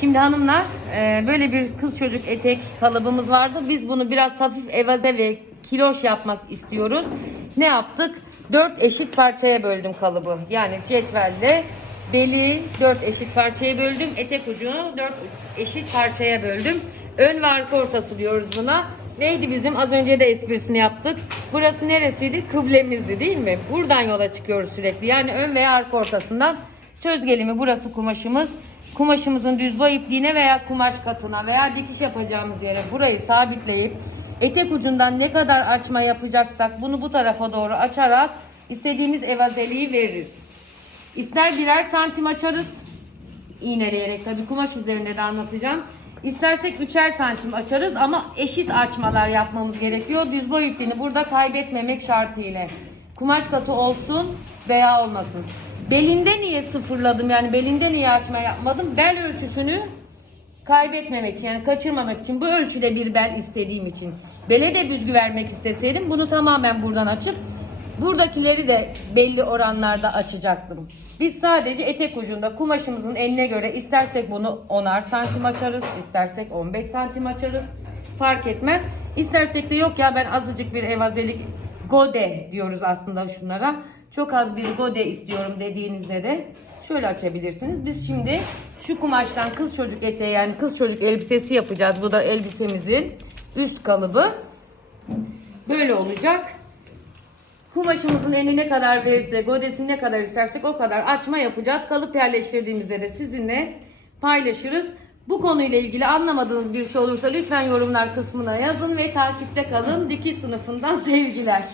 Şimdi hanımlar böyle bir kız çocuk etek kalıbımız vardı. Biz bunu biraz hafif evaze ve kiloş yapmak istiyoruz. Ne yaptık? 4 eşit parçaya böldüm kalıbı. Yani cetvelle beli 4 eşit parçaya böldüm. Etek ucunu 4 eşit parçaya böldüm. Ön ve arka ortası diyoruz buna. Neydi bizim? Az önce de esprisini yaptık. Burası neresiydi? Kıblemizdi değil mi? Buradan yola çıkıyoruz sürekli. Yani ön veya arka ortasından. Söz gelimi burası kumaşımız. Kumaşımızın düz boy ipliğine veya kumaş katına veya dikiş yapacağımız yere burayı sabitleyip etek ucundan ne kadar açma yapacaksak bunu bu tarafa doğru açarak istediğimiz evazeliği veririz. İster birer santim açarız, iğneleyerek, tabii kumaş üzerinde de anlatacağım. İstersek 3'er santim açarız ama eşit açmalar yapmamız gerekiyor. Düz boy ipliğini burada kaybetmemek şartıyla. Kumaş katı olsun veya olmasın. Belinde niye sıfırladım, yani belinde niye açma yapmadım? Bel ölçüsünü kaybetmemek için, yani kaçırmamak için, bu ölçüde bir bel istediğim için. Bele de büzgü vermek isteseydim bunu tamamen buradan açıp buradakileri de belli oranlarda açacaktım. Biz sadece etek ucunda kumaşımızın enine göre istersek bunu 10'ar santim açarız, istersek 15 santim açarız. Fark etmez. İstersek de yok ya ben azıcık bir evazelik, gode diyoruz aslında şunlara. Çok az bir gode istiyorum dediğinizde de şöyle açabilirsiniz. Biz şimdi şu kumaştan kız çocuk eteği, yani kız çocuk elbisesi yapacağız. Bu da elbisemizin üst kalıbı. Böyle olacak. Kumaşımızın eni ne kadar verirse, godesini ne kadar istersek o kadar açma yapacağız. Kalıp yerleştirdiğimizde de sizinle paylaşırız. Bu konuyla ilgili anlamadığınız bir şey olursa lütfen yorumlar kısmına yazın ve takipte kalın. Dikiş sınıfından sevgiler.